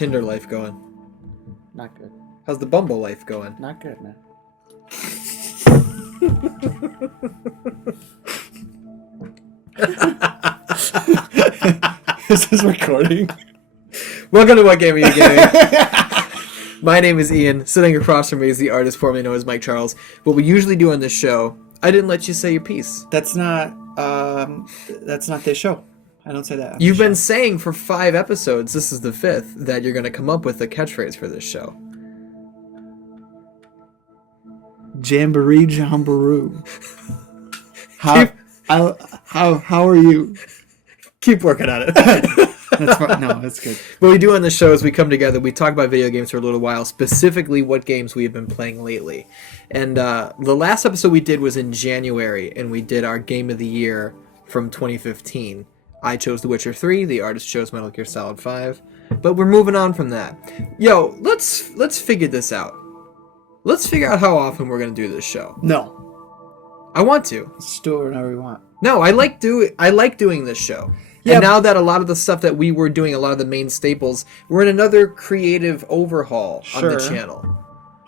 Tinder life going? Not good. How's the Bumble life going? Not good, man. Is this recording? Welcome to What Game Are You Gaming? My name is Ian. Sitting across from me is the artist formerly known as Mike Charles. What we usually do on this show, I didn't let you say your piece. That's not this show. I don't say that. You've been saying for 5 episodes, this is the 5th, that you're going to come up with a catchphrase for this show. Jamboree Jamboree. How are you? Keep working on it. That's fine. No, that's good. What we do on the show is we come together, we talk about video games for a little while, specifically what games we have been playing lately. And the last episode we did was in January, and we did our Game of the Year from 2015. I chose The Witcher 3, the artist chose Metal Gear Solid 5. But we're moving on from that. Yo, let's figure this out. Let's figure out how often we're going to do this show. No. I want to. Let's do it whenever we want. No, I like doing this show. Yeah, and now that a lot of the stuff that we were doing, a lot of the main staples, we're in another creative overhaul on the channel.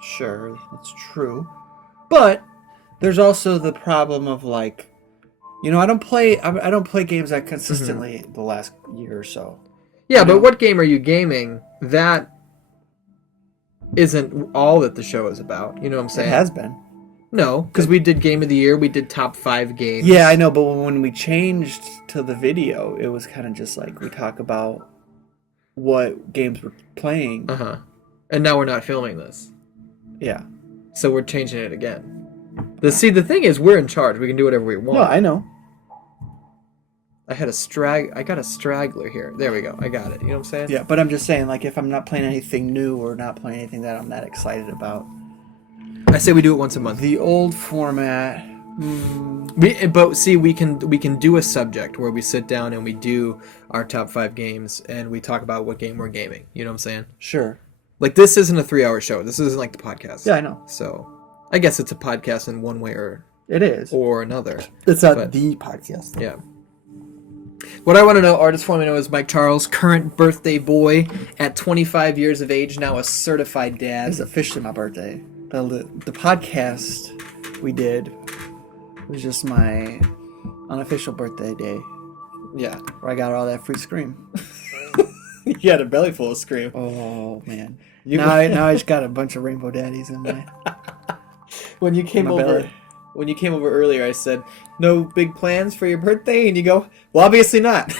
Sure, that's true. But there's also the problem of like, I don't play games that consistently the last year or so. Yeah, but what game are you gaming? That isn't all that the show is about. You know what I'm saying? It has been. No, because we did Game of the Year, we did top 5 games. Yeah, I know, but when we changed to the video, it was kind of just like we talk about what games we're playing. Uh-huh. And now we're not filming this. Yeah. So we're changing it again. The thing is, we're in charge. We can do whatever we want. No, I know. I got a straggler here. There we go. I got it. You know what I'm saying? Yeah, but I'm just saying, like, if I'm not playing anything new or not playing anything that I'm not excited about. I say we do it once a month. The old format. But see, we can do a subject where we sit down and we do our top 5 games and we talk about what game we're gaming. You know what I'm saying? Sure. Like, this isn't a 3-hour show. This isn't like the podcast. Yeah, I know. So, I guess it's a podcast in one way or it is or another. It's not the podcast. Yeah. What I want to know, artist formerly known as Mike Charles, current birthday boy at 25 years of age, now a certified dad. It's officially my birthday. The podcast we did was just my unofficial birthday day. Yeah. Where I got all that free Scream. You had a belly full of Scream. Oh, man. Now I just got a bunch of Rainbow Daddies in my When you came over earlier, I said, "No big plans for your birthday?" And you go, "Well, obviously not."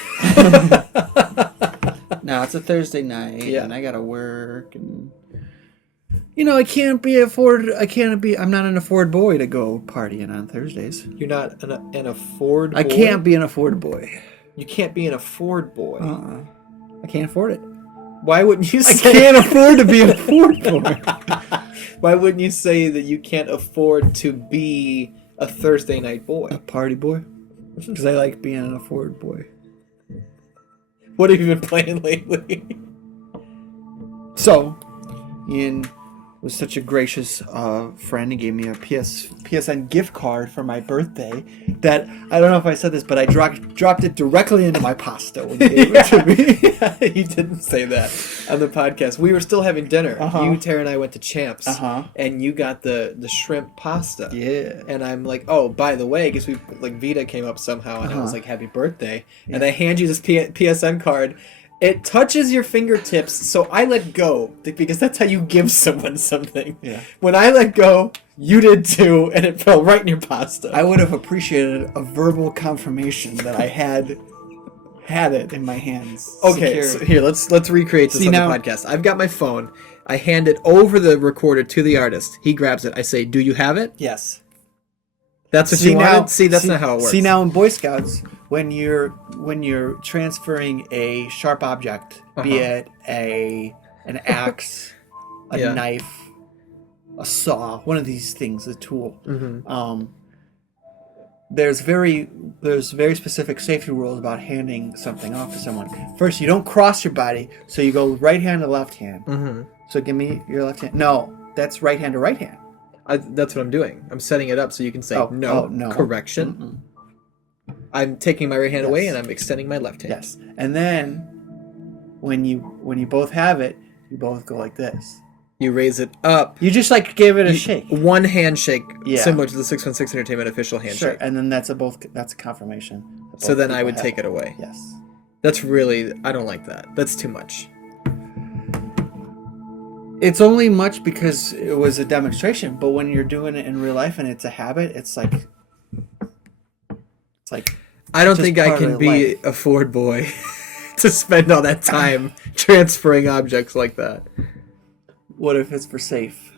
No, it's a Thursday night, yeah. And I gotta work, and I'm not an afford boy to go partying on Thursdays. You're not an afford boy? I can't be an afford boy. You can't be an afford boy. I can't afford it. Why wouldn't you say... I can't afford to be an afford boy. Why wouldn't you say that you can't afford to be a Thursday night boy? A party boy? Because I like being an afford boy. What have you been playing lately? So, Ian was such a gracious friend and gave me a PSN gift card for my birthday that, I don't know if I said this, but I dropped it directly into my pasta when he gave it to me. He didn't say that on the podcast. We were still having dinner. You, Tara, and I went to Champs, and you got the shrimp pasta. Yeah. And I'm like, oh, by the way, I guess Vita came up somehow, and I was like, happy birthday. Yeah. And I hand you this PSN card. It touches your fingertips, so I let go, because that's how you give someone something. Yeah. When I let go, you did too, and it fell right in your pasta. I would have appreciated a verbal confirmation that I had it in my hands. Okay, so here, let's recreate this on the podcast. I've got my phone. I hand it over the recorder to the artist. He grabs it. I say, "Do you have it?" Yes. That's what you wanted? See, that's not how it works. See, now in Boy Scouts, when you're transferring a sharp object, be it an axe, a knife, a saw, one of these things, a tool, there's very specific safety rules about handing something off to someone. First, you don't cross your body, so you go right hand to left hand. So give me your left hand. No, that's right hand to right hand. That's what I'm doing. I'm setting it up so you can say no. Correction. I'm taking my right hand away and I'm extending my left hand. Yes. And then when you both have it, you both go like this. You raise it up. You just like give it a shake. One handshake, Yeah. similar to the 616 Entertainment official handshake. Sure, and then that's a confirmation. So then I would take it away. Yes. That's really, I don't like that. That's too much. It's only much because it was a demonstration, but when you're doing it in real life and it's a habit, it's like I don't just think I part can of be life. a Ford boy to spend all that time transferring objects like that. What if it's for safe?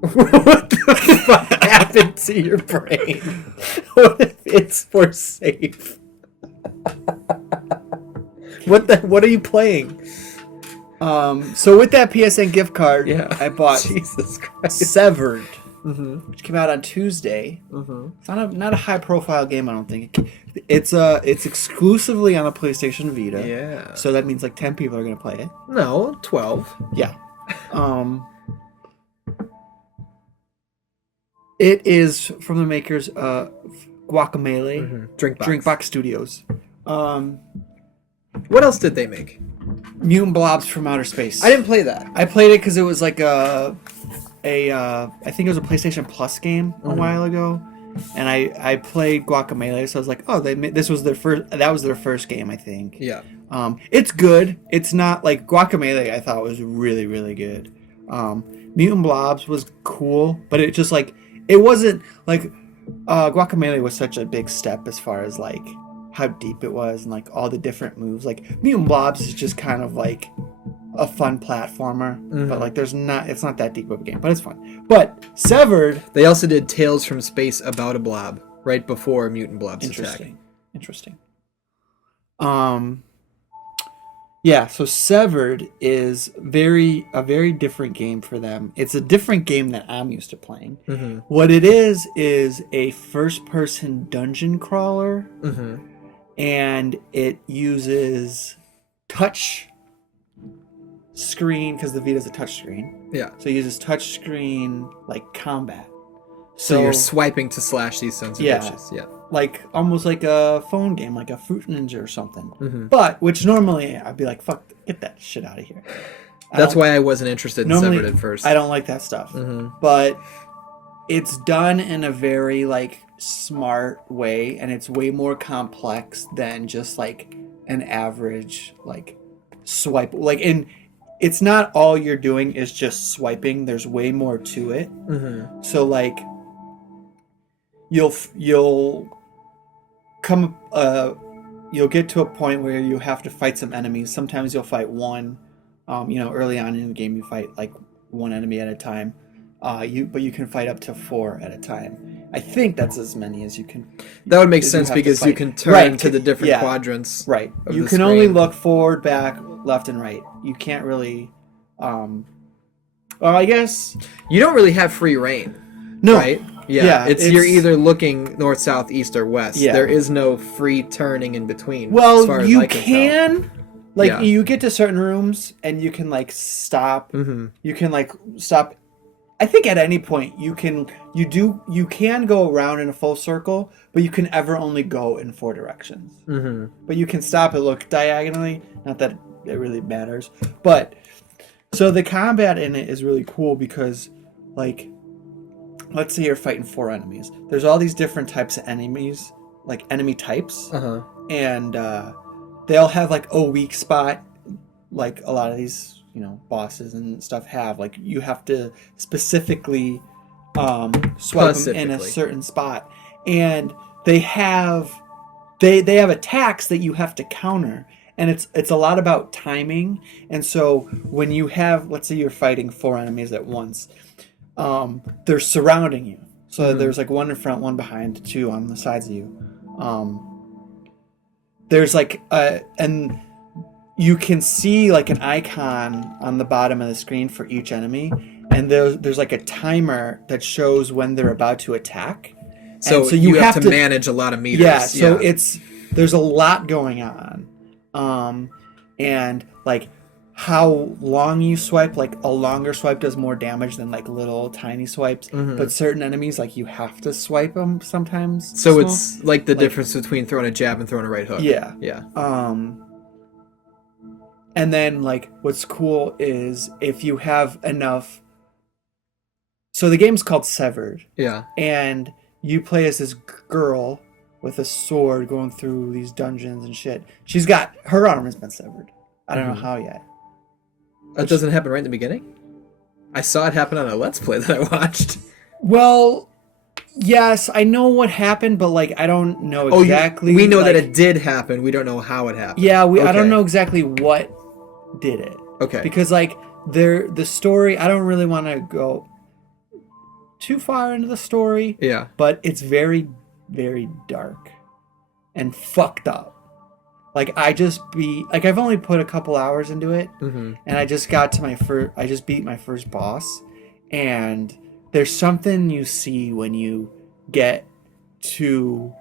What the fuck happened to your brain? What if it's for safe? What are you playing? So with that PSN gift card, Yeah. I bought Jesus Christ. Severed, Mm-hmm. which came out on Tuesday. Mm-hmm. It's not a high profile game, I don't think. It's exclusively on a PlayStation Vita. Yeah. So that means like 10 people are gonna play it. No, 12. Yeah. It is from the makers Guacamelee, Drinkbox Studios. What else did they make? Mutant Blobs from Outer Space. I didn't play that. I played it because it was like I think it was a PlayStation Plus game a while ago, and I played Guacamelee, so I was like, oh, that was their first game, I think. Yeah. It's good. It's not like Guacamelee. I thought was really, really good. Mutant Blobs was cool, but it just like it wasn't like Guacamelee was such a big step as far as like how deep it was and like all the different moves. Like Mutant Blobs is just kind of like a fun platformer, but like it's not that deep of a game, but it's fun. But Severed, They also did Tales from Space About a Blob right before Mutant Blob's attack. Interesting. Yeah, so Severed is a very different game for them. It's a different game that I'm used to playing. Mm-hmm. What it is a first-person dungeon crawler, Mm-hmm. and it uses touch screen because the Vita's a touch screen. Yeah. So it uses touch screen like combat. So you're swiping to slash these sons of bitches. Yeah. Like almost like a phone game, like a Fruit Ninja or something. Mm-hmm. But which normally I'd be like, "Fuck, get that shit out of here." That's why I wasn't interested in normally, Severed at first. I don't like that stuff. Mm-hmm. But it's done in a very like smart way, and it's way more complex than just like an average like swipe. Like it's not all you're doing is just swiping. There's way more to it. Mm-hmm. So like you'll come you'll get to a point where you have to fight some enemies. Sometimes you'll fight one. Early on in the game you fight like one enemy at a time. But you can fight up to 4 at a time. I think that's as many as you can. That would make as sense have to because you fight. can turn Right, to the different yeah. quadrants. Right. of You the can only screen. look forward, back, left, and right. You can't really. Well, I guess You don't really have free reign. no. Right? Yeah. You're either looking north, south, east, or west. Yeah. There is no free turning in between. as Well, far as you I can tell. can. Like Yeah. you get to certain rooms and you can like stop. Mm-hmm. You can like stop. I think at any point you can go around in a full circle, but you can ever only go in 4 directions. Mm-hmm. But you can stop and look diagonally. Not that it really matters, but so the combat in it is really cool because, like, let's say you're fighting 4 enemies. There's all these different types of enemies, like enemy types, Uh-huh. and they all have like a weak spot. Like a lot of these, bosses and stuff have. Like you have to specifically swipe them in a certain spot, and they have attacks that you have to counter, and it's a lot about timing. And so when you have, let's say you're fighting 4 enemies at once, they're surrounding you. So there's like 1 in front, 1 behind, 2 on the sides of you. There's like and you can see like an icon on the bottom of the screen for each enemy, and there's like a timer that shows when they're about to attack. So you have to manage a lot of meters. Yeah, so there's a lot going on. And like how long you swipe, like a longer swipe does more damage than like little tiny swipes. Mm-hmm. But certain enemies, like you have to swipe them sometimes. So it's like the difference between throwing a jab and throwing a right hook. Yeah. Yeah. And then, like, what's cool is if you have enough. So the game's called Severed. Yeah. And you play as this girl with a sword going through these dungeons and shit. Her arm has been severed. I don't know how yet. That doesn't happen right in the beginning? I saw it happen on a Let's Play that I watched. Well, yes, I know what happened, but, like, I don't know exactly. We know that it did happen. We don't know how it happened. Yeah, I don't know exactly what did it. Okay. Because, like, the story, I don't really want to go too far into the story. Yeah. But it's very, very dark and fucked up. Like, I've only put a couple hours into it, and I just got to I just beat my first boss, and there's something you see when you get to,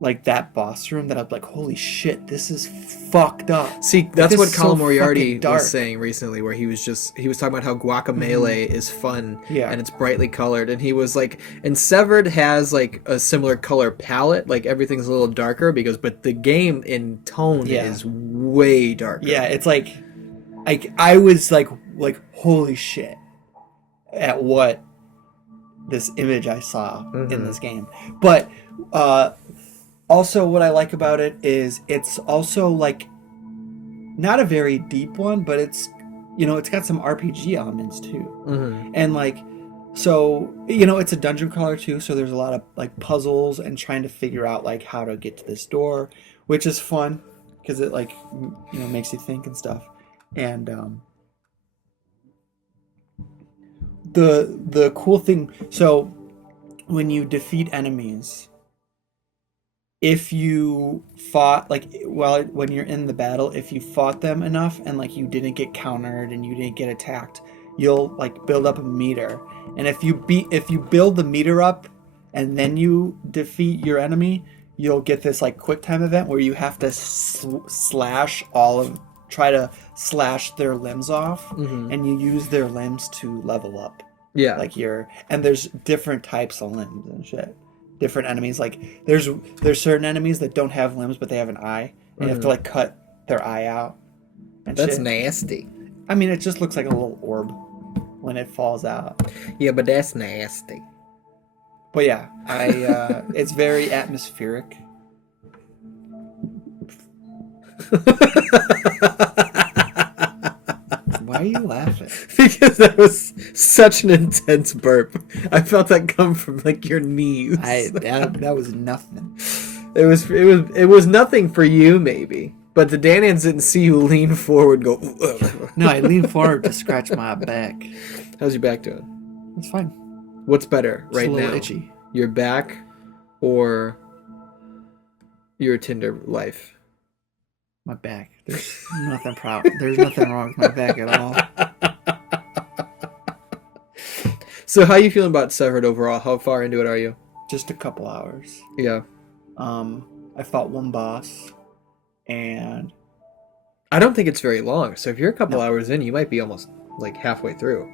like, that boss room that I'm like, holy shit, this is fucked up. See, that's what Colin so Moriarty fucking dark. was saying recently, where he was talking about how Guacamelee is fun and it's brightly colored, and he was like, and Severed has like a similar color palette, like everything's a little darker but the game in tone is way darker. Yeah, it's like I was like holy shit at what this image I saw in this game. But also what I like about it is it's also, like, not a very deep one, but it's, you know, it's got some RPG elements too. And, like, so, you know, it's a dungeon crawler too, so there's a lot of, like, puzzles and trying to figure out, like, how to get to this door, which is fun because it, like, you know, makes you think and stuff. And the cool thing, so when you defeat enemies, if you fought, like, when you're in the battle, if you fought them enough and, like, you didn't get countered and you didn't get attacked, you'll, like, build up a meter. And if you build the meter up and then you defeat your enemy, you'll get this, like, quick time event where you have to try to slash their limbs off, and you use their limbs to level up. Yeah. Like, and there's different types of limbs and shit. Different enemies, like there's certain enemies that don't have limbs but they have an eye, and you have to, like, cut their eye out. And that's shit. nasty. I mean, it just looks like a little orb when it falls out. Yeah, but that's nasty. But yeah, it's very atmospheric. Why are you laughing? Because that was such an intense burp. I felt that come from, like, your knees. That was nothing. It was nothing for you, maybe. But the Danians didn't see you lean forward and go... No, I leaned forward to scratch my back. How's your back doing? It's fine. What's better right now? It's a little itchy. Your back or your Tinder life? My back. There's nothing wrong with my back at all. So how are you feeling about Severed overall? How far into it are you? Just a couple hours. Yeah. I fought one boss, and I don't think it's very long. So if you're a couple hours in, you might be almost, like, halfway through.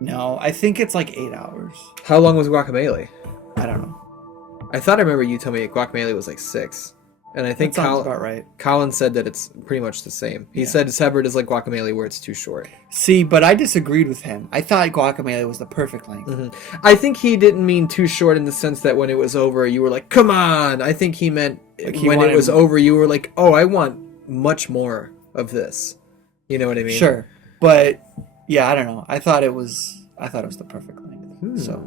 No, I think it's like 8 hours. How long was Guacamelee? I don't know. I thought I remember you telling me Guacamelee was like 6. And I think that sounds about right. Colin said that it's pretty much the same. He said Severed is like Guacamelee where it's too short. See, but I disagreed with him. I thought Guacamelee was the perfect length. I think he didn't mean too short in the sense that when it was over, you were like, come on! I think he meant like when it was over, you were like, oh, I want much more of this. You know what I mean? Sure. But, yeah, I don't know. I thought it was the perfect length. So.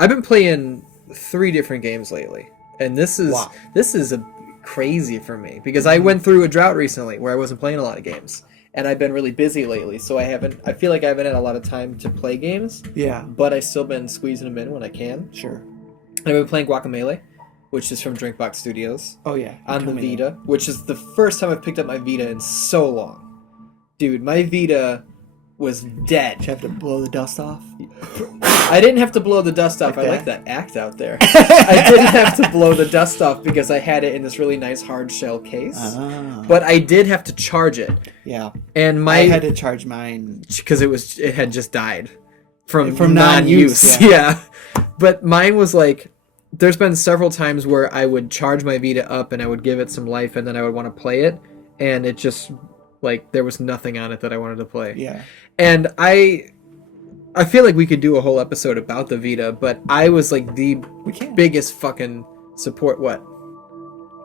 I've been playing 3 different games lately. And this is a crazy for me because I went through a drought recently where I wasn't playing a lot of games, and I've been really busy lately. So I feel like I haven't had a lot of time to play games. Yeah. But I've still been squeezing them in when I can. Sure. And I've been playing Guacamelee, which is from Drinkbox Studios. Oh yeah. On the Vita, which is the first time I've picked up my Vita in so long. Dude, my Vita was dead. Did you have to blow the dust off? I didn't have to blow the dust off. I like that act out there. I didn't have to blow the dust off because I had it in this really nice hard shell case. But I did have to charge it. Yeah. And I had to charge mine because it had just died from non-use. Yeah. But mine was like, there's been several times where I would charge my Vita up and I would give it some life and then I would want to play it. and it just like there was nothing on it that I wanted to play. Yeah. And I feel like we could do a whole episode about the Vita, but I was like the biggest fucking support. What?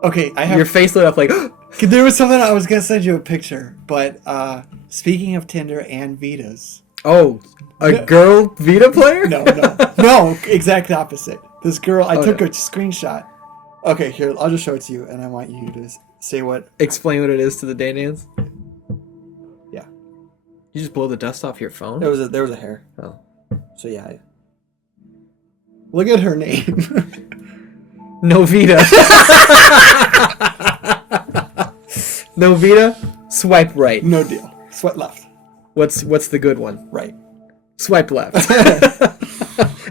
Okay, I have your face lit up like. There was something I was gonna send you a picture, but speaking of Tinder and Vitas. Oh, a girl Vita player? No, exact opposite. This girl, I took a screenshot. Okay, here, I'll just show it to you, and I want you to say what. Explain what it is to the Danians. Yeah. You just blow the dust off your phone? There was a hair. Oh. So yeah. Look at her name. Novita. Novita, swipe right. No deal. Swipe left. What's the good one? Right. Swipe left.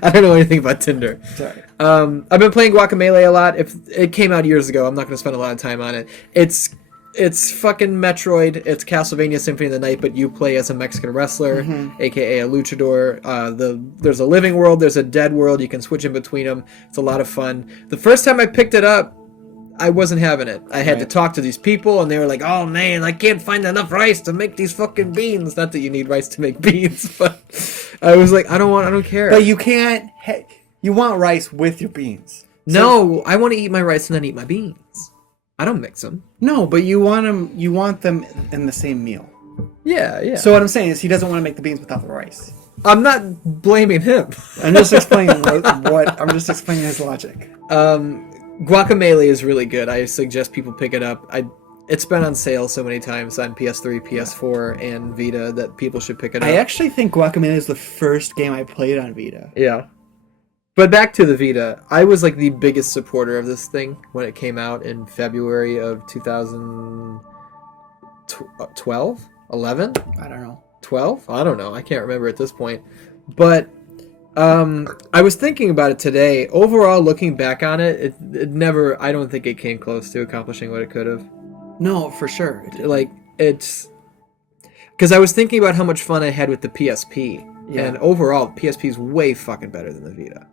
I don't know anything about Tinder. Sorry. I've been playing Guacamelee a lot. If it came out years ago, I'm not going to spend a lot of time on it. It's fucking Metroid. It's Castlevania Symphony of the Night, but you play as a Mexican wrestler, aka a luchador. There's a living world, there's a dead world. You can switch in between them. It's a lot of fun. The first time I picked it up, I wasn't having it. I had to talk to these people, and they were like, "Oh man, I can't find enough rice to make these fucking beans." Not that you need rice to make beans, but I was like, I don't care. But you can't. You want rice with your beans. No, I want to eat my rice and then eat my beans. I don't mix them. No, but you want them. You want them in the same meal. Yeah. So what I'm saying is, he doesn't want to make the beans without the rice. I'm not blaming him. I'm just explaining what. I'm just explaining his logic. Guacamelee is really good. I suggest people pick it up. It's been on sale so many times on PS3, PS4, and Vita that people should pick it up. I actually think Guacamelee is the first game I played on Vita. Yeah. But back to the Vita, I was like the biggest supporter of this thing when it came out in February of 2012? 11? I don't know. 12? I don't know. I can't remember at this point. But I was thinking about it today. Overall, looking back on it, it never, I don't think it came close to accomplishing what it could have. No, for sure. Like, it's... Because I was thinking about how much fun I had with the PSP. Yeah. And overall, the PSP is way fucking better than the Vita.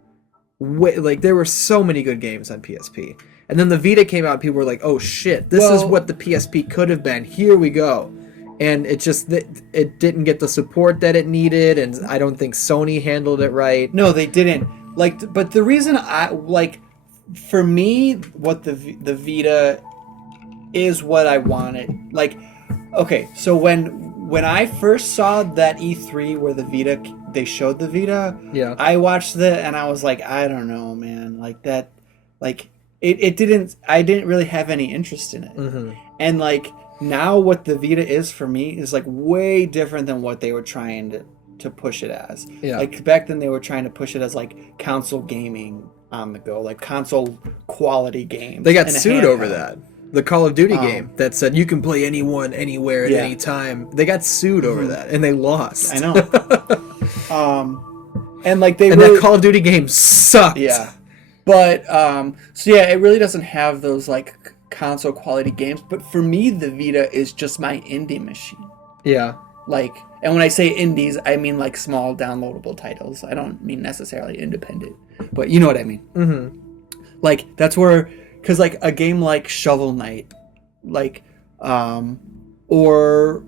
Like, there were so many good games on PSP. And then the Vita came out, and people were like, oh shit, this is what the PSP could have been. Here we go. And it just, it didn't get the support that it needed, and I don't think Sony handled it right. No, they didn't. Like, but the reason for me, what the Vita is what I wanted. Like, okay, so when I first saw that E3 where the Vita, they showed the Vita, yeah, I watched it and I was like, I don't know, man. Like that, like it didn't. I didn't really have any interest in it, and like. Now what the Vita is for me is like way different than what they were trying to push it as. Yeah. Like back then they were trying to push it as like console gaming on the go, like console quality games. They got sued over that. The Call of Duty game that said you can play anyone, anywhere, at any time. They got sued over that, and they lost. I know. And like that Call of Duty game sucked. Yeah. But so yeah, it really doesn't have those like console quality games, but for me the Vita is just my indie machine. Yeah. Like, and when I say indies, I mean like small downloadable titles. I don't mean necessarily independent, but you know what I mean. Like that's because like a game like Shovel Knight, like or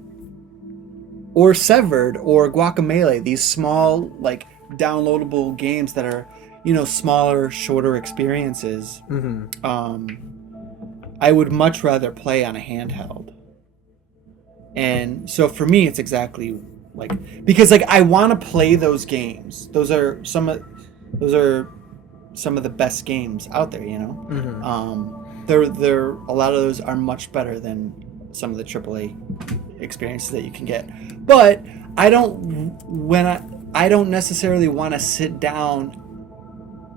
Severed or Guacamelee, these small like downloadable games that are, you know, smaller, shorter experiences. I would much rather play on a handheld. And so for me, it's exactly like, because like I want to play those games. Those are some of the best games out there, you know. They're a lot of those are much better than some of the AAA experiences that you can get. But I don't necessarily want to sit down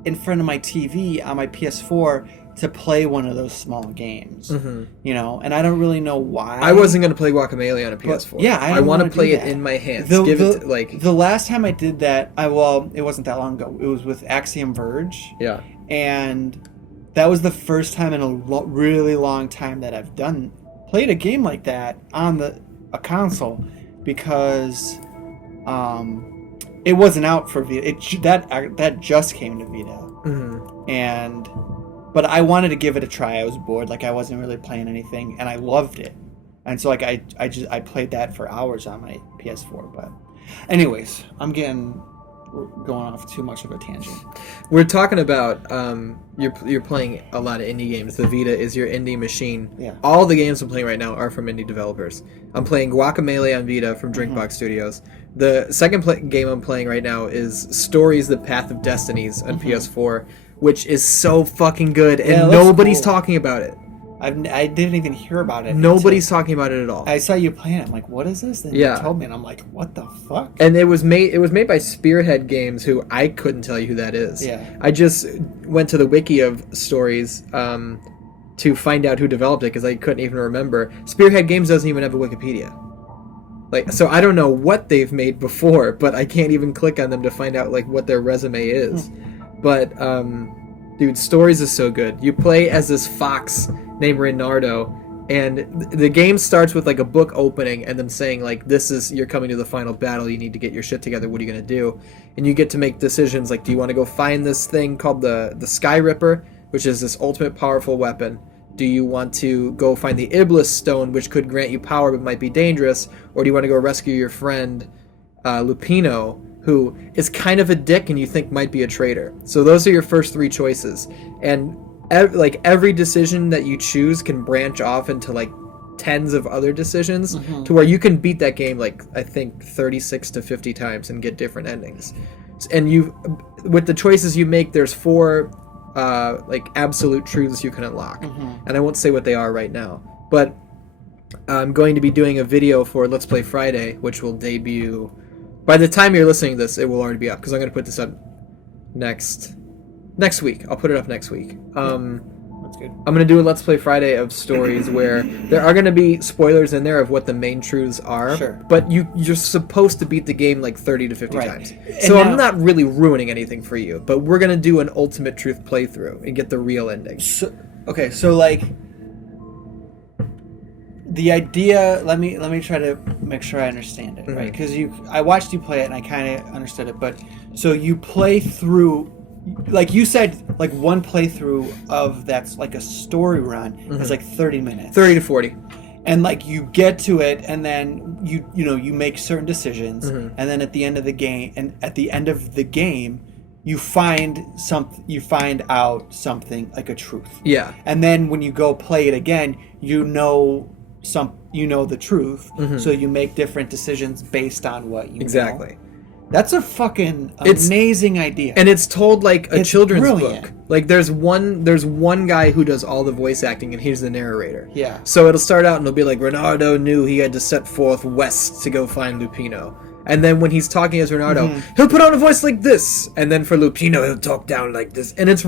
in front of my TV on my PS4 to play one of those small games, you know, and I don't really know why. I wasn't going to play Guacamelee on a PS4. But, yeah, I want to play it in my hands. The last time I did that, it wasn't that long ago. It was with Axiom Verge. Yeah, and that was the first time in a really long time that I've played a game like that on a console, because it wasn't out for Vita. That just came to Vita, But I wanted to give it a try. I was bored. Like, I wasn't really playing anything, and I loved it. And so like I played that for hours on my PS4. But anyways, we're going off too much of a tangent. We're talking about you're playing a lot of indie games. The Vita is your indie machine. Yeah. All the games I'm playing right now are from indie developers. I'm playing Guacamelee on Vita from Drinkbox Studios. The second game I'm playing right now is Stories: The Path of Destinies on PS4, which is so fucking good, and nobody's talking about it. I didn't even hear about it. Nobody's talking about it at all. I saw you playing it. I'm like, what is this? Then you told me, and I'm like, what the fuck? And it was made by Spearhead Games, who I couldn't tell you who that is. Yeah. I just went to the wiki of Stories to find out who developed it because I couldn't even remember. Spearhead Games doesn't even have a Wikipedia. Like, so I don't know what they've made before, but I can't even click on them to find out like what their resume is. But dude, Stories is so good. You play as this fox named Reynardo, and the game starts with like a book opening and them saying like, you're coming to the final battle, you need to get your shit together, what are you going to do? And you get to make decisions like, do you want to go find this thing called the Sky Ripper, which is this ultimate powerful weapon? Do you want to go find the Iblis Stone, which could grant you power but might be dangerous? Or do you want to go rescue your friend Lupino, who is kind of a dick and you think might be a traitor? So those are your first three choices. And every decision that you choose can branch off into like tens of other decisions to where you can beat that game like I think 36 to 50 times and get different endings. And with the choices you make, there's 4 like absolute truths you can unlock. And I won't say what they are right now, but I'm going to be doing a video for Let's Play Friday, which will debut by the time you're listening to this. It will already be up because I'm going to put this up next week. I'll put it up next week. That's good. I'm going to do a Let's Play Friday of Stories where there are going to be spoilers in there of what the main truths are. Sure. But you're supposed to beat the game like 30 to 50 times. So I'm not really ruining anything for you, but we're going to do an ultimate truth playthrough and get the real ending. So like the idea, let me try to make sure I understand it, right? Because I watched you play it and I kind of understood it, but so you play through, like you said, like one playthrough of that's like a story run is like 30 minutes. 30 to 40. And like you get to it and then you make certain decisions and then at the end of the game you find out something like a truth. Yeah. And then when you go play it again, you know the truth, so you make different decisions based on what you know. That's a fucking amazing idea. And it's told like a children's brilliant. book. Like there's one guy who does all the voice acting and he's the narrator. Yeah. So it'll start out and it'll be like, Reynardo knew he had to set forth west to go find Lupino. And then when he's talking as Reynardo, he'll put on a voice like this. And then for Lupino, he'll talk down like this. And it's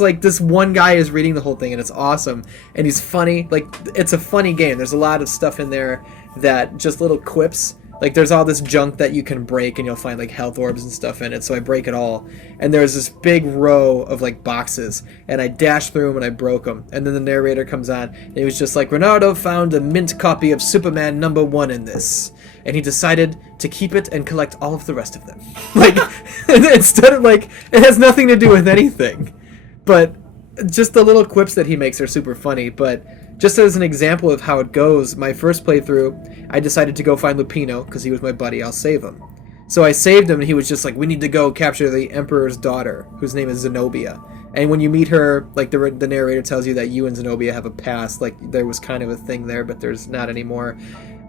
like this one guy is reading the whole thing and it's awesome. And he's funny. Like, it's a funny game. There's a lot of stuff in there that just little quips. Like, there's all this junk that you can break and you'll find, like, health orbs and stuff in it. So I break it all. And there's this big row of, like, boxes. And I dashed through them and I broke them. And then the narrator comes on and he was just like, Reynardo found a mint copy of Superman #1 in this. And he decided to keep it and collect all of the rest of them. Like, instead of, like, it has nothing to do with anything. But just the little quips that he makes are super funny. But just as an example of how it goes, my first playthrough, I decided to go find Lupino, because he was my buddy, I'll save him. So I saved him, and he was just like, we need to go capture the Emperor's daughter, whose name is Zenobia. And when you meet her, like, the narrator tells you that you and Zenobia have a past, like, there was kind of a thing there, but there's not anymore.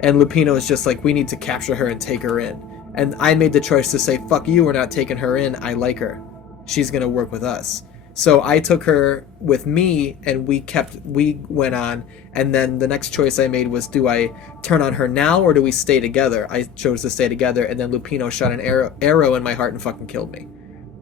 And Lupino is just like, we need to capture her and take her in. And I made the choice to say, fuck you, we're not taking her in, I like her. She's gonna work with us. So I took her with me, and we went on, and then the next choice I made was, do I turn on her now, or do we stay together? I chose to stay together, and then Lupino shot an arrow in my heart and fucking killed me.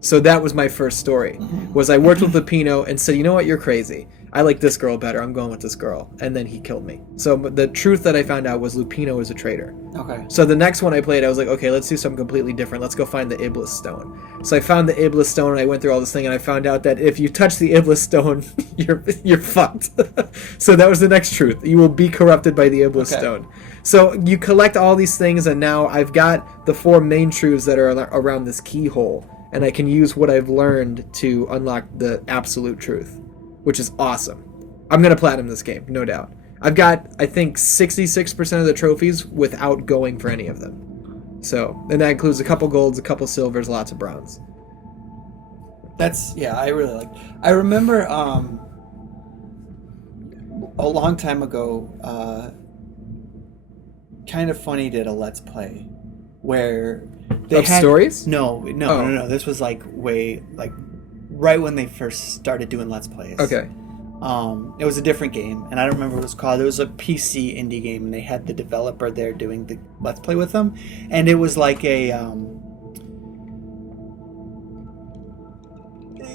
So that was my first story, was I worked with Lupino and said, you know what, you're crazy. I like this girl better, I'm going with this girl. And then he killed me. So the truth that I found out was Lupino is a traitor. Okay. So the next one I played, I was like, okay, let's do something completely different. Let's go find the Iblis Stone. So I found the Iblis Stone, and I went through all this thing, and I found out that if you touch the Iblis Stone, you're fucked. So that was the next truth. You will be corrupted by the Iblis Stone. So you collect all these things, and now I've got the 4 main truths that are around this keyhole, and I can use what I've learned to unlock the absolute truth, which is awesome. I'm going to platinum this game, no doubt. I've got, I think, 66% of the trophies without going for any of them. So, and that includes a couple golds, a couple silvers, lots of bronze. I really like. I remember a long time ago, Kind of Funny did a Let's Play where they had stories. No. This was like right when they first started doing Let's Plays. Okay. It was a different game, and I don't remember what it was called. It was a PC indie game, and they had the developer there doing the Let's Play with them, and it was like a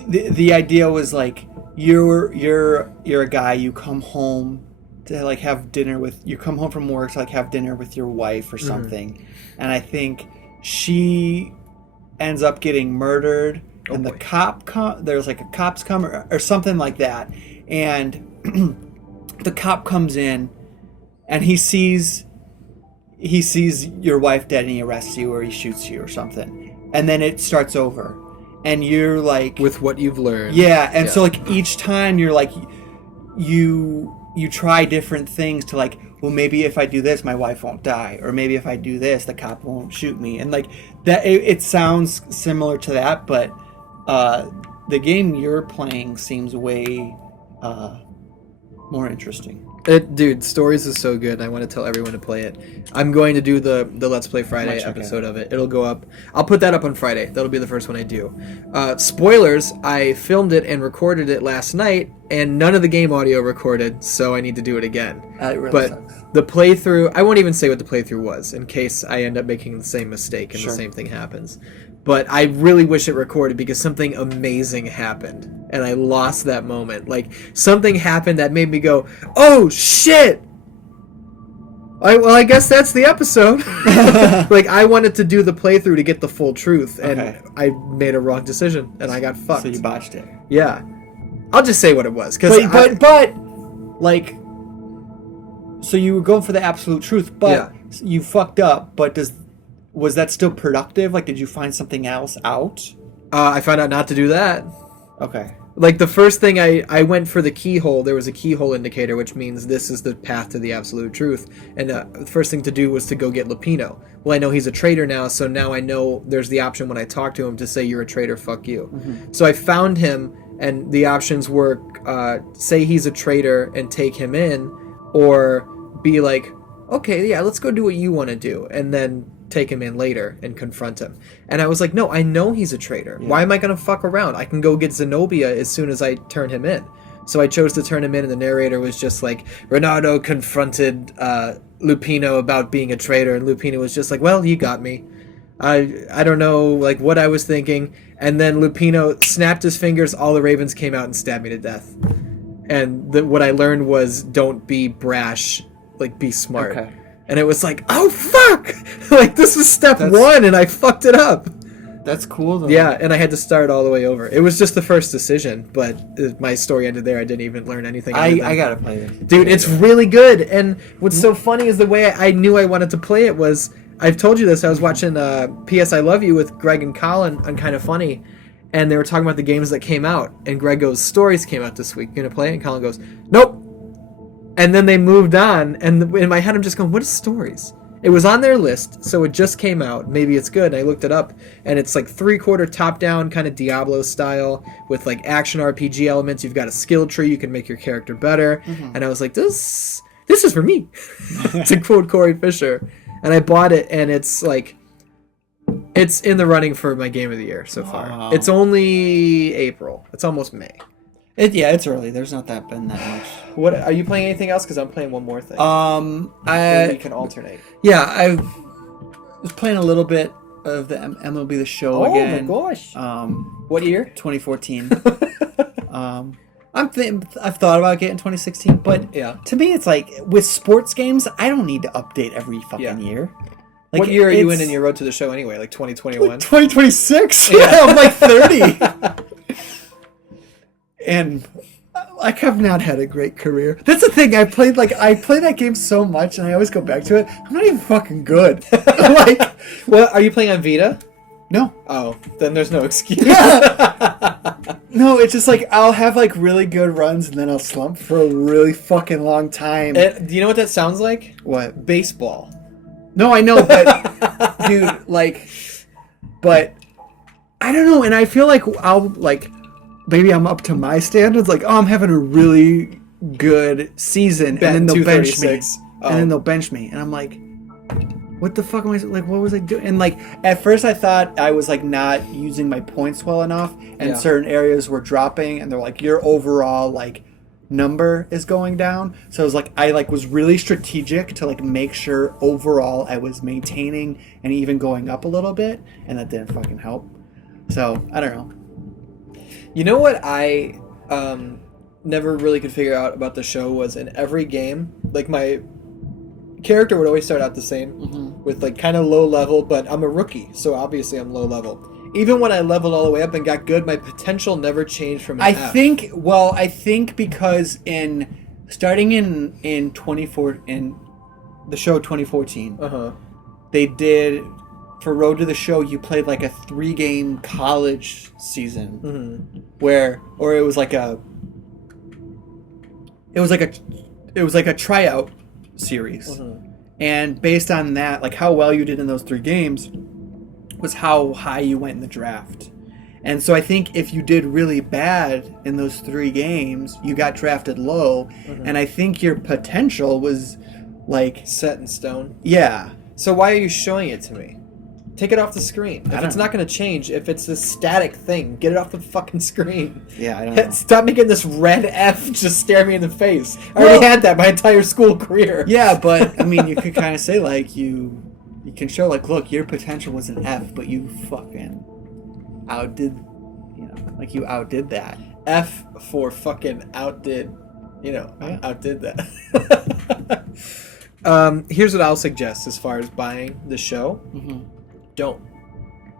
the idea was like you're a guy, you come home to like have dinner with, you come home from work to like have dinner with your wife or something, and I think she ends up getting murdered, and there's like a cops come or something like that, and the cop comes in and he sees your wife dead and he arrests you or he shoots you or something, and then it starts over and you're like with what you've learned. So like each time you're like you try different things to like, well, maybe if I do this my wife won't die, or maybe if I do this the cop won't shoot me, and like that it sounds similar to that, but the game you're playing seems way more interesting. Dude, Stories is so good. I want to tell everyone to play it. I'm going to do the Let's Play Friday episode of it. It'll go up. I'll put that up on Friday. That'll be the first one I do. Spoilers, I filmed it and recorded it last night, and none of the game audio recorded, so I need to do it again. It really but sucks. The playthrough, I won't even say what the playthrough was, in case I end up making the same mistake and the same thing happens. But I really wish it recorded because something amazing happened. And I lost that moment. Like, something happened that made me go, oh, shit! I guess that's the episode. Like, I wanted to do the playthrough to get the full truth. And I made a wrong decision. And I got fucked. So you botched it. Yeah. I'll just say what it was. But like... So you were going for the absolute truth, but you fucked up, but was that still productive? Like, did you find something else out? I found out not to do that. Okay. Like, the first thing I went for the keyhole. There was a keyhole indicator, which means this is the path to the absolute truth. And the first thing to do was to go get Lupino. Well, I know he's a traitor now, so now I know there's the option when I talk to him to say, you're a traitor, fuck you. Mm-hmm. So I found him, and the options were say he's a traitor and take him in, or be like, okay, yeah, let's go do what you want to do, and then take him in later and confront him. And I was like, no, I know he's a traitor. Yeah. Why am I going to fuck around? I can go get Zenobia as soon as I turn him in. So I chose to turn him in, and the narrator was just like, Renato confronted Lupino about being a traitor, and Lupino was just like, well, you got me. I don't know like what I was thinking. And then Lupino snapped his fingers, all the ravens came out and stabbed me to death. And what I learned was, don't be brash, like, be smart. Okay. And it was like, oh, fuck! Like, this was step one, and I fucked it up. That's cool, though. Yeah, and I had to start all the way over. It was just the first decision, but my story ended there. I didn't even learn anything. I gotta play this. Dude, it's really good. And what's so funny is the way I knew I wanted to play it was, I've told you this, I was watching P.S. I Love You with Greg and Colin on Kind of Funny, and they were talking about the games that came out, and Greg goes, Stories came out this week, you gonna play it? And Colin goes, nope. And then they moved on, and in my head I'm just going, what is Stories? It was on their list, so it just came out. Maybe it's good. And I looked it up, and it's like 3/4 top-down, kind of Diablo style, with like action RPG elements. You've got a skill tree, you can make your character better. Mm-hmm. And I was like, this is for me, to quote Corey Fisher. And I bought it, and it's like, it's in the running for my game of the year so far. Wow. It's only April. It's almost May. It's early. There's not been that much. What are you playing? Anything else? Because I'm playing one more thing. We can alternate. Yeah, I was playing a little bit of the MLB The Show again. Oh my gosh! What year? 2014. I've thought about getting 2016, but to me, it's like with sports games, I don't need to update every fucking year. Like, what year are you in your road to the show anyway? Like 2021? Like 2026? Yeah, I'm like 30. And I have not had a great career. That's the thing. I play that game so much, and I always go back to it. I'm not even fucking good. Like, well, are you playing on Vita? No. Oh, then there's no excuse. Yeah. No, it's just like I'll have like really good runs and then I'll slump for a really fucking long time. Do you know what that sounds like? What? Baseball. No, I know, but dude, like, but I don't know, and I feel like I'll like maybe I'm up to my standards. Like, oh, I'm having a really good season, and then they'll bench me, and then they'll bench me, and I'm like, what the fuck am I like? What was I doing? And like at first, I thought I was like not using my points well enough, and certain areas were dropping, and they're like your overall like number is going down. So it was like I like was really strategic to like make sure overall I was maintaining and even going up a little bit, and that didn't fucking help. So I don't know. You know what I never really could figure out about the show was in every game, like my character would always start out the same with like kind of low level, but I'm a rookie, so obviously I'm low level. Even when I leveled all the way up and got good, my potential never changed from an F. I think because starting in 24 in the show 2014, they did for Road to the Show. You played like a 3-game college season where, or it was like a tryout series, and based on that, like how well you did in those 3 games was how high you went in the draft. And so I think if you did really bad in those 3 games, you got drafted low, and I think your potential was like set in stone. Yeah. So why are you showing it to me? Take it off the screen. If it's not going to change, if it's a static thing, get it off the fucking screen. Yeah, I don't know. Stop making this red F just stare me in the face. I already had that my entire school career. Yeah, but I mean, you could kind of say like you can show like, look, your potential was an F, but you fucking outdid, like you outdid that. F for fucking outdid, outdid that. Here's what I'll suggest as far as buying the show. Don't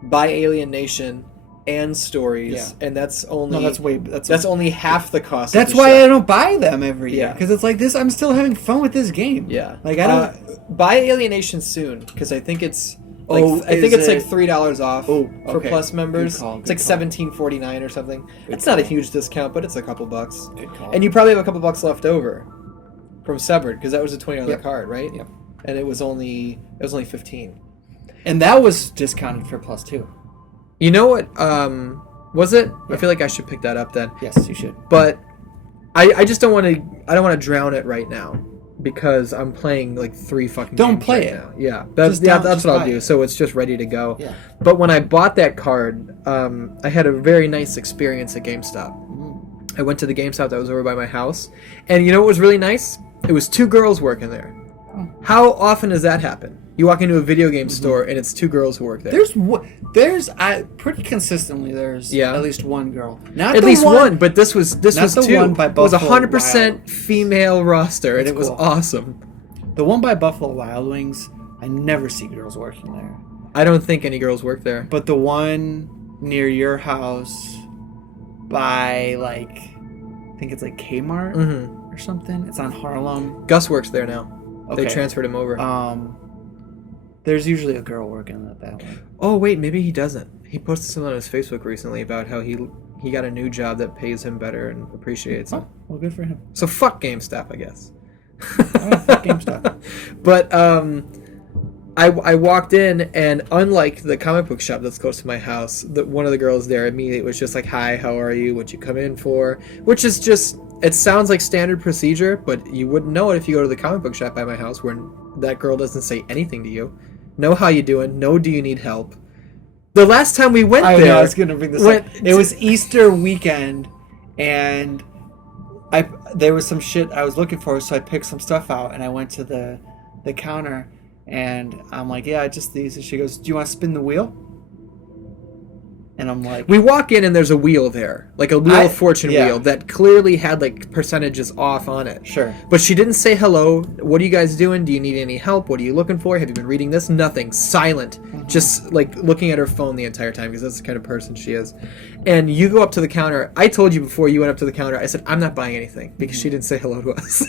buy Alienation and Stories, and that's only that's only half the cost. That's of the why show. I don't buy them every year, because it's like this. I'm still having fun with this game. Yeah, like I don't buy Alienation soon because I think it's like it's like $3 off for Plus members. It's like $17.49 or something. It's not a huge discount, but it's a couple bucks. And you probably have a couple bucks left over from Severed because that was a $20 card, right? Yep. And it was only $15. And that was discounted for Plus too. You know what? Was it? Yeah. I feel like I should pick that up then. Yes, you should. But I just don't want to. I don't want to drown it right now because I'm playing like 3 fucking. Don't games play right it. Now. Yeah, that's what I'll do. So it's just ready to go. Yeah. But when I bought that card, I had a very nice experience at GameStop. I went to the GameStop that was over by my house, and you know what was really nice? It was 2 girls working there. How often does that happen? You walk into a video game store and it's 2 girls who work there. There's pretty consistently there's at least 1 girl. Not at least one, but this was 2. One by it was Buffalo 100% Wild. female roster, and it was cool. awesome. The one by Buffalo Wild Wings, I never see girls working there. I don't think any girls work there. But the one near your house by like I think it's like Kmart or something. It's on Harlem. Gus works there now. Okay. They transferred him over. There's usually a girl working at that one. Oh wait, maybe he doesn't. He posted something on his Facebook recently about how he got a new job that pays him better and appreciates him. Well, good for him. So fuck GameStop, I guess. Fuck GameStop. But I walked in, and unlike the comic book shop that's close to my house, one of the girls there immediately was just like, "Hi, how are you? What you come in for?" Which is just, it sounds like standard procedure, but you wouldn't know it if you go to the comic book shop by my house where that girl doesn't say anything to you. No, how you doing? No, do you need help? The last time we went there... I was going to bring this up. It was Easter weekend, and there was some shit I was looking for, so I picked some stuff out, and I went to the counter, and I'm like, yeah, just these. And she goes, do you want to spin the wheel? And I'm like... We walk in and there's a wheel there. Like a Wheel of Fortune wheel that clearly had like percentages off on it. Sure. But she didn't say hello. What are you guys doing? Do you need any help? What are you looking for? Have you been reading this? Nothing. Silent. Just like looking at her phone the entire time because that's the kind of person she is. And you go up to the counter. I told you before you went up to the counter, I said, I'm not buying anything because she didn't say hello to us.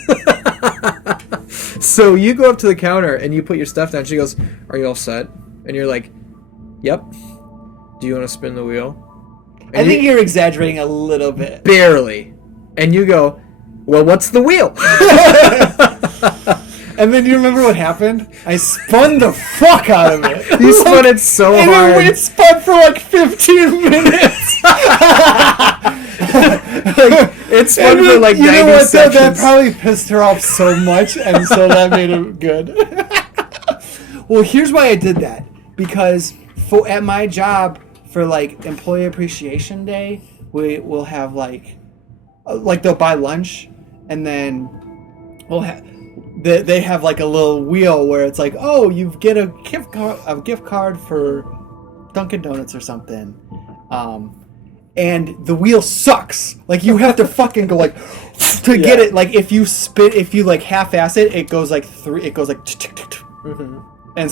So you go up to the counter and you put your stuff down. She goes, are you all set? And you're like, yep. Do you want to spin the wheel? I think you're exaggerating a little bit. Barely. And you go, well, what's the wheel? And then you remember what happened? I spun the fuck out of it. You spun it so hard. And it spun for like 15 minutes. It spun for like 90 you know what, seconds. That probably pissed her off so much, and so that made it good. Well, here's why I did that. Because at my job, for like Employee Appreciation Day, we'll have like they'll buy lunch, and then they have like a little wheel where it's like, oh, you get a gift card for Dunkin' Donuts or something, and the wheel sucks. Like you have to fucking go like to get it. Like if you like half-ass it, it goes like it goes like. Mm-hmm. And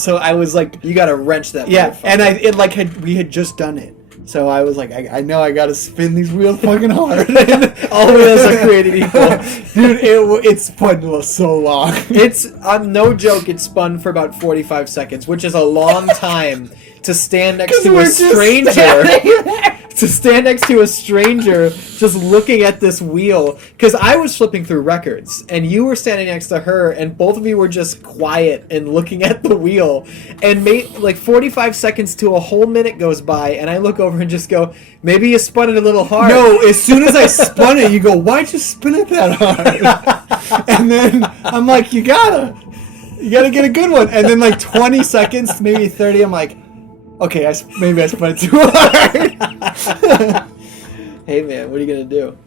so I was like, you gotta wrench that. Yeah, and we had just done it. So I was like, I know I gotta spin these wheels fucking hard. All wheels are created equal. Dude, it spun so long. It's, no joke, it spun for about 45 seconds, which is a long time to stand next to a stranger. To stand next to a stranger just looking at this wheel. Because I was flipping through records, and you were standing next to her, and both of you were just quiet and looking at the wheel. And like 45 seconds to a whole minute goes by, and I look over and just go, maybe you spun it a little hard. No, as soon as I spun it, you go, why'd you spin it that hard? And then I'm like, you gotta get a good one. And then like 20 seconds, maybe 30, I'm like, okay, maybe I spun it too hard. Hey man, what are you gonna do?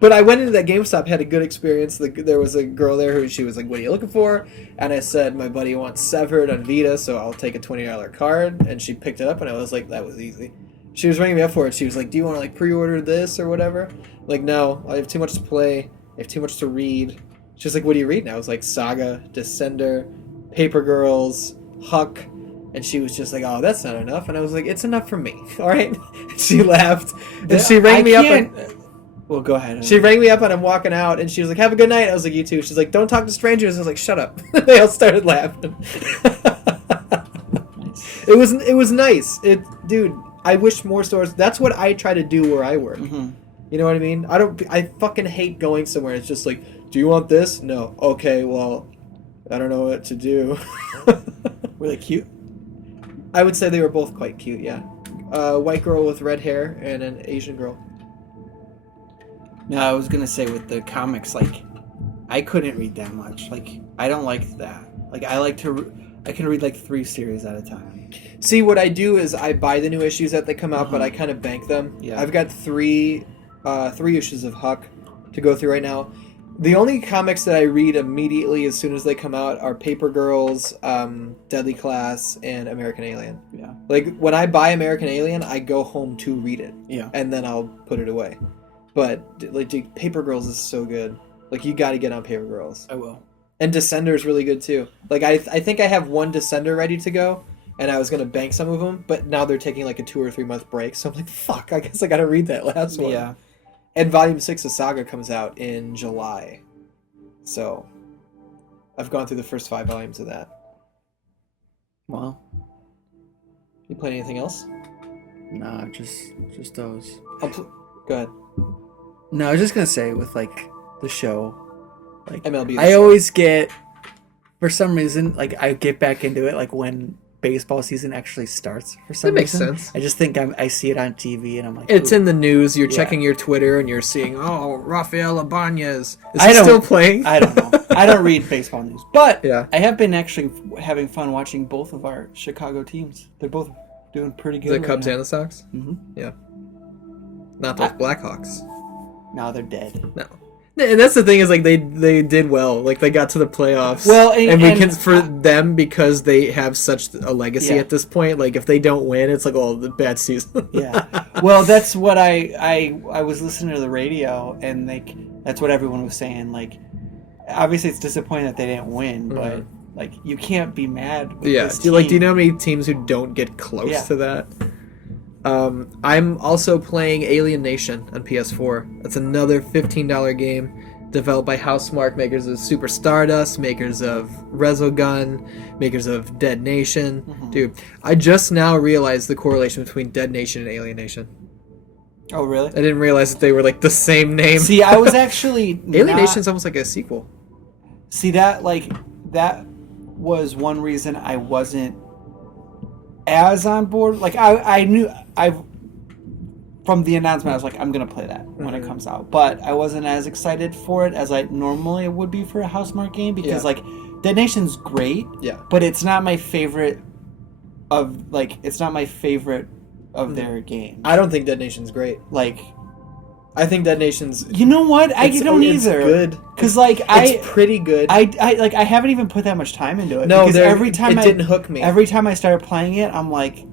But I went into that GameStop, had a good experience. There was a girl there who she was like, "What are you looking for?" And I said, "My buddy wants Severed on Vita, so I'll take a $20 card." And she picked it up, and I was like, "That was easy." She was ringing me up for it. She was like, "Do you want to like pre-order this or whatever?" Like, no, I have too much to play. I have too much to read. She was like, "What do you read?" And I was like, Saga, Descender, Paper Girls, Huck. And she was just like, "Oh, that's not enough." And I was like, "It's enough for me." All right. She laughed. And she rang me up. Well, go ahead. She rang me up and I'm walking out, and she was like, "Have a good night." I was like, "You too." She's like, "Don't talk to strangers." I was like, "Shut up." They all started laughing. It was nice. Dude, I wish more stores. That's what I try to do where I work. Mm-hmm. You know what I mean? I fucking hate going somewhere. It's just like, "Do you want this?" "No." "Okay, well, I don't know what to do." Were they cute? I would say they were both quite cute, yeah. White girl with red hair and an Asian girl. No, I was gonna say with the comics, like, I couldn't read that much. Like, I don't like that. Like, I can read like 3 series at a time. See, what I do is I buy the new issues that they come out, but I kind of bank them. Yeah. I've got three issues of Huck to go through right now. The only comics that I read immediately as soon as they come out are Paper Girls, Deadly Class, and American Alien. Yeah. Like, when I buy American Alien, I go home to read it. Yeah. And then I'll put it away. But, like, dude, Paper Girls is so good. Like, you gotta get on Paper Girls. I will. And Descender is really good, too. Like, I think I have one Descender ready to go, and I was gonna bank some of them, but now they're taking, like, a 2 or 3 month break, so I'm like, fuck, I guess I gotta read that last one. Yeah. And Volume 6 of Saga comes out in July. So, I've gone through the first 5 volumes of that. Well. You play anything else? Nah, just those. Go ahead. No, I was just gonna say with like the show, like MLB. I always get, for some reason, like I get back into it like when baseball season actually starts. For some reason, that makes sense. I just think I see it on TV and I'm like, it's ooh. in the news. You're checking your Twitter and you're seeing, oh, Rafael Ibanez. Is he still playing? I don't know. I don't read baseball news, but Yeah. I have been actually having fun watching both of our Chicago teams. They're both doing pretty good. The Cubs and the Sox? Mm-hmm. Yeah. Not those Blackhawks. Now they're dead. No. And that's the thing is, like, they did well. Like, they got to the playoffs. Well, and we can, for them, because they have such a legacy Yeah. at this point, like, if they don't win, it's like, oh, the bad season. Yeah. Well, that's what I was listening to the radio, and like that's what everyone was saying. Like, obviously, it's disappointing that they didn't win, but like, you can't be mad. With Yeah. this Do you team. know how many teams who don't get close Yeah. to that? I'm also playing Alienation on PS4. That's another $15 game developed by Housemarque, makers of Super Stardust, makers of Resogun, makers of Dead Nation. Mm-hmm. Dude, I just now realized the correlation between Dead Nation and Alienation. Oh, really? I didn't realize that they were like the same name. See, I was actually Alienation's almost like a sequel. See, that was one reason I wasn't as on board. Like, I knew from the announcement, I was like, I'm gonna play that when it comes out, but I wasn't as excited for it as I normally would be for a Housemarque game, because like Dead Nation's great, but it's not my favorite of their games. I don't think Dead Nation's great. Like, I think Dead Nation's. You know what? I don't either. It's good. Because it's pretty good. I haven't even put that much time into it. No, because every time it didn't hook me. Every time I started playing it, I'm like,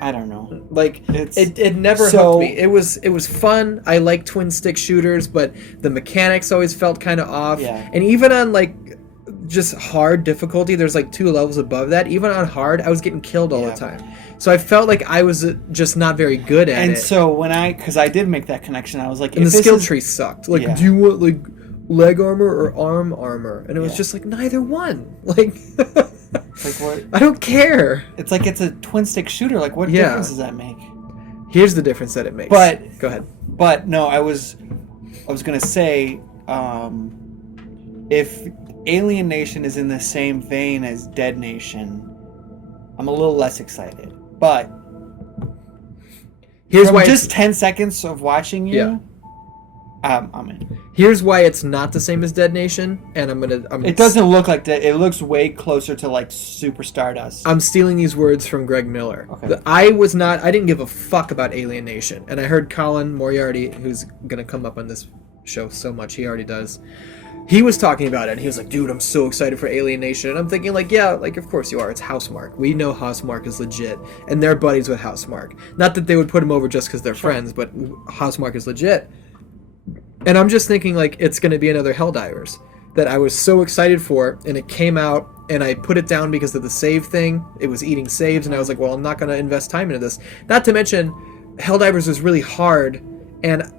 I don't know. Like, it never hooked me. It was fun. I like twin stick shooters, but the mechanics always felt kind of off. Yeah. And even on like just hard difficulty, there's like 2 levels above that. Even on hard, I was getting killed all the time. So I felt like I was just not very good at it. And so because I did make that connection, I was like, and the skill tree sucked. Like, do you want like leg armor or arm armor? And it was just like neither one. Like, like what? I don't care. It's like it's a twin stick shooter. Like, what difference does that make? Here's the difference that it makes. But go ahead. But no, I was gonna say, if Alienation is in the same vein as Dead Nation, I'm a little less excited. But here's why just 10 seconds of watching you, I'm in. Here's why it's not the same as Dead Nation, and it doesn't look like that. It looks way closer to like Super Stardust. I'm stealing these words from Greg Miller. Okay. I didn't give a fuck about Alienation, and I heard Colin Moriarty, who's gonna come up on this show so much, he already does. He was talking about it, and he was like, dude, I'm so excited for Alienation. And I'm thinking, like, yeah, like, of course you are. It's Housemarque. We know Housemarque is legit, and they're buddies with Housemarque. Not that they would put him over just because they're friends, but Housemarque is legit. And I'm just thinking, like, it's going to be another Helldivers that I was so excited for, and it came out, and I put it down because of the save thing. It was eating saves, and I was like, well, I'm not going to invest time into this. Not to mention, Helldivers was really hard, and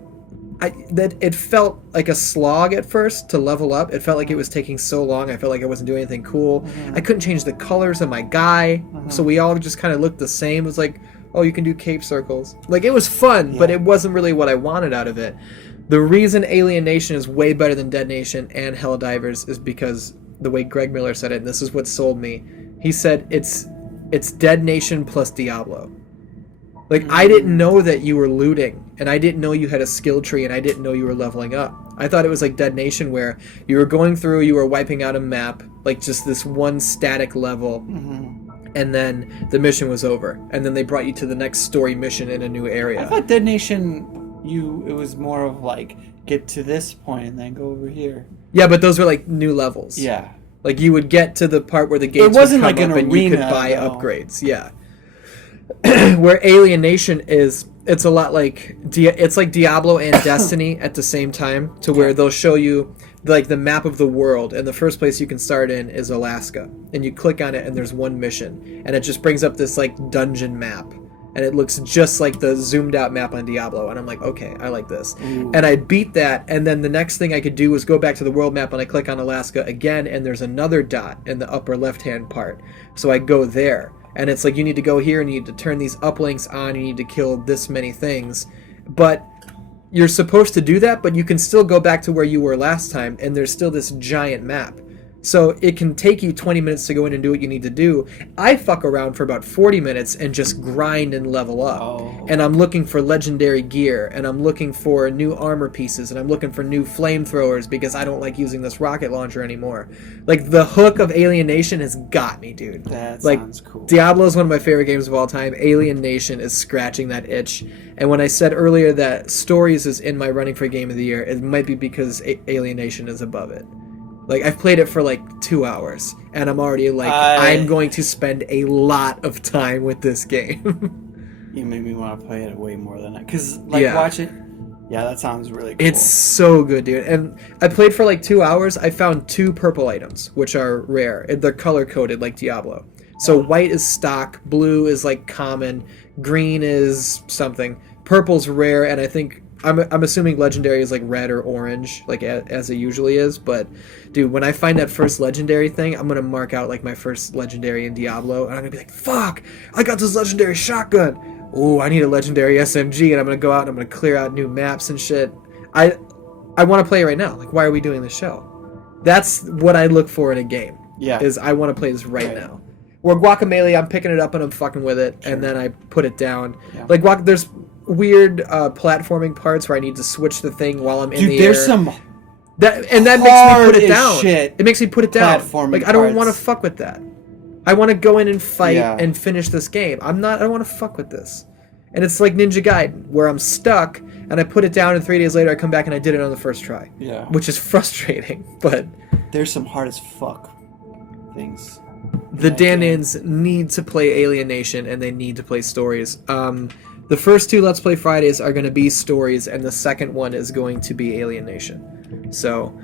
it felt like a slog at first to level up. It felt like it was taking so long. I felt like I wasn't doing anything cool. I couldn't change the colors of my guy, so we all just kind of looked the same. It was like, oh, you can do cape circles. Like, it was fun, but it wasn't really what I wanted out of it. The reason Alienation is way better than Dead Nation and Helldivers is because the way Greg Miller said it, and this is what sold me. He said it's Dead Nation plus Diablo. Like, I didn't know that you were looting, and I didn't know you had a skill tree, and I didn't know you were leveling up. I thought it was like Dead Nation, where you were going through, you were wiping out a map, like just this one static level, and then the mission was over, and then they brought you to the next story mission in a new area. I thought Dead Nation, it was more of like, get to this point and then go over here. Yeah, but those were like new levels. Yeah. Like, you would get to the part where the gates would come up and you could buy upgrades. Yeah. Where Alienation is, it's a lot like it's like Diablo and Destiny at the same time, to where they'll show you like the map of the world, and the first place you can start in is Alaska, and you click on it and there's one mission, and it just brings up this like dungeon map, and it looks just like the zoomed out map on Diablo, and I'm like, okay, I like this. And I beat that, and then the next thing I could do was go back to the world map, and I click on Alaska again, and there's another dot in the upper left hand part, so I go there. And it's like, you need to go here, and you need to turn these uplinks on, you need to kill this many things. But you're supposed to do that, but you can still go back to where you were last time, and there's still this giant map. So it can take you 20 minutes to go in and do what you need to do. I fuck around for about 40 minutes and just grind and level up. And I'm looking for legendary gear, and I'm looking for new armor pieces, and I'm looking for new flamethrowers because I don't like using this rocket launcher anymore. Like, the hook of Alienation has got me, dude. That like, sounds cool. Diablo is one of my favorite games of all time. Alienation is scratching that itch. And when I said earlier that Stories is in my running for Game of the Year, it might be because Alienation is above it. Like, I've played it for like 2 hours, and I'm already like, I'm going to spend a lot of time with this game. You made me want to play it way more than that. Because, like, watch it. Yeah, that sounds really cool. It's so good, dude. And I played for like 2 hours. I found 2 purple items, which are rare. They're color-coded like Diablo. So white is stock, blue is like common, green is something, purple's rare, and I think... I'm assuming legendary is like red or orange, like as it usually is. But, dude, when I find that first legendary thing, I'm gonna mark out like my first legendary in Diablo, and I'm gonna be like, "Fuck! I got this legendary shotgun! ooh, I need a legendary SMG, and I'm gonna go out and I'm gonna clear out new maps and shit. I want to play right now. Like, why are we doing this show? That's what I look for in a game. Yeah. Is I want to play this right now. Where Guacamelee, I'm picking it up and I'm fucking with it, and then I put it down. Yeah. Like, there's weird platforming parts where I need to switch the thing while I'm in the air. Dude, there's some that makes me put it down. Shit it makes me put it down. Like, I don't want to fuck with that. I want to go in and fight and finish this game. I don't want to fuck with this. And it's like Ninja Gaiden, where I'm stuck, and I put it down, and 3 days later I come back and I did it on the first try. Yeah. Which is frustrating, but... There's some hard as fuck things. The Danans need to play Alienation, and they need to play stories. The first 2 Let's Play Fridays are going to be stories, and the second one is going to be Alienation. So,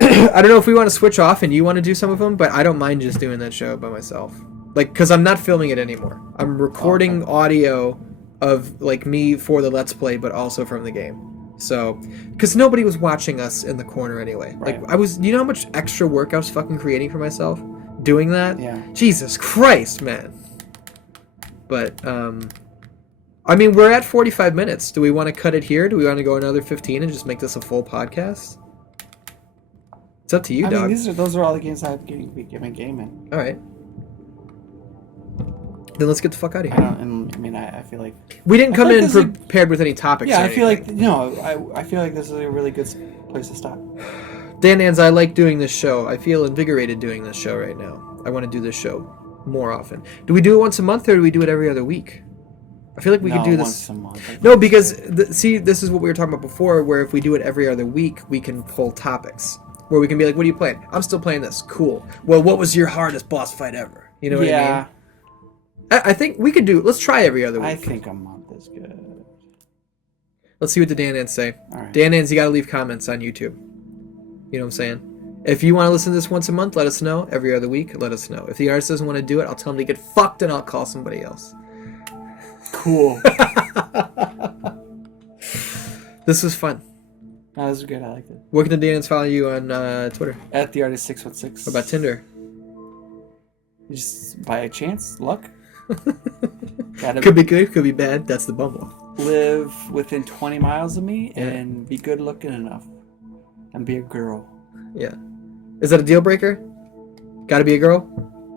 I don't know if we want to switch off and you want to do some of them, but I don't mind just doing that show by myself. Like, because I'm not filming it anymore. I'm recording audio of, like, me for the Let's Play, but also from the game. So, because nobody was watching us in the corner anyway. Right. Like, you know how much extra work I was fucking creating for myself? Doing that? Yeah. Jesus Christ, man. But, I mean, we're at 45 minutes. Do we want to cut it here? Do we want to go another 15 and just make this a full podcast? It's up to you, dog. I mean, those are all the games I've been gaming. All right. Then let's get the fuck out of here. I feel like we didn't come in prepared with any topics. Yeah, I feel like I feel like this is a really good place to stop. Danans, I like doing this show. I feel invigorated doing this show right now. I want to do this show more often. Do we do it once a month or do we do it every other week? I feel like we could do this once a month. No, because this is what we were talking about before. Where if we do it every other week, we can pull topics. Where we can be like, "What are you playing? I'm still playing this. Cool. Well, what was your hardest boss fight ever? You know what I mean?" I think we could do... Let's try every other week. I think a month is good. Let's see what the Danans say. All right. Danans, you gotta leave comments on YouTube. You know what I'm saying? If you want to listen to this once a month, let us know. Every other week, let us know. If the artist doesn't want to do it, I'll tell him to get fucked and I'll call somebody else. Cool. This was fun. That was good. I liked it. Where can the Danans follow you on Twitter? At the artist 616. What about Tinder? Just by a chance, luck. Could be good, could be bad. That's the Bumble. Live within 20 miles of me and be good looking enough. And be a girl. Yeah. Is that a deal breaker? Gotta be a girl?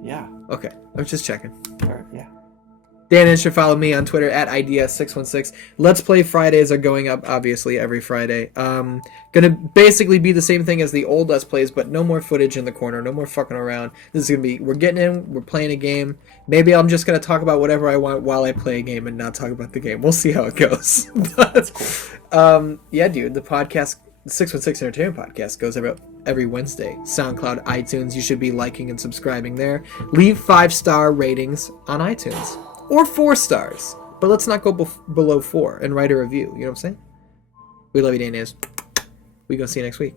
Yeah. Okay. I was just checking. Yeah. Dan should follow me on Twitter at IDS616. Let's Play Fridays are going up, obviously, every Friday. Gonna basically be the same thing as the old Let's Plays, but no more footage in the corner, no more fucking around. This is gonna be, we're getting in, we're playing a game. Maybe I'm just gonna talk about whatever I want while I play a game and not talk about the game. We'll see how it goes. That's cool. Yeah, dude, the podcast, the 616 Entertainment Podcast, goes every Wednesday. SoundCloud, iTunes, you should be liking and subscribing there. Leave 5-star ratings on iTunes. Or 4 stars. But let's not go below 4 and write a review. You know what I'm saying? We love you, Danaz. We gonna see you next week.